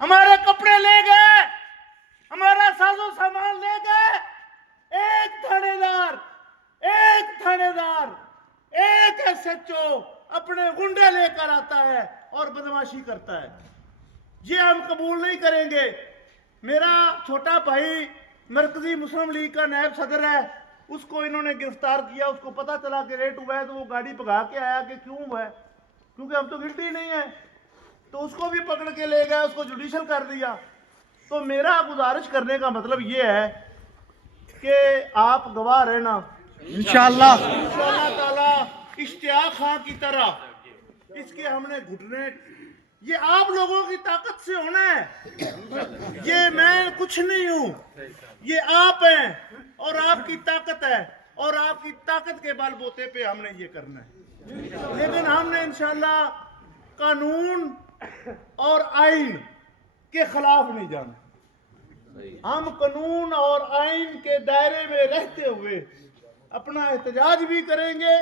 ہمارے کپڑے لے گئے، ہمارا سازو سامان لے گئے. ایک تھانے دار ایک SHO اپنے گنڈے لے کر آتا ہے اور بدماشی کرتا ہے. یہ ہم قبول نہیں کریں گے. میرا چھوٹا بھائی مرکزی مسلم لیگ کا نائب صدر ہے، اس کو انہوں نے گرفتار کیا. اس کو پتا چلا کہ ریٹ ہوا ہے تو وہ گاڑی بھگا کے آیا کہ کیوں ہوا ہے، کیونکہ ہم تو گرتے ہی نہیں ہیں. تو اس کو بھی پکڑ کے لے گیا، اس کو جوڈیشل کر دیا. تو میرا گزارش کرنے کا مطلب یہ ہے کہ آپ گواہ رہنا انشاءاللہ تعالی اشتیاق خان کی طرح. اس کے ہم نے گھٹنے، یہ آپ لوگوں کی طاقت سے ہونا ہے. یہ میں کچھ نہیں ہوں، یہ آپ ہیں اور آپ کی طاقت ہے، اور آپ کی طاقت کے بل بوتے پہ ہم نے یہ کرنا ہے. لیکن ہم نے انشاءاللہ قانون اور آئین کے خلاف نہیں جانا. ہم قانون اور آئین کے دائرے میں رہتے ہوئے اپنا احتجاج بھی کریں گے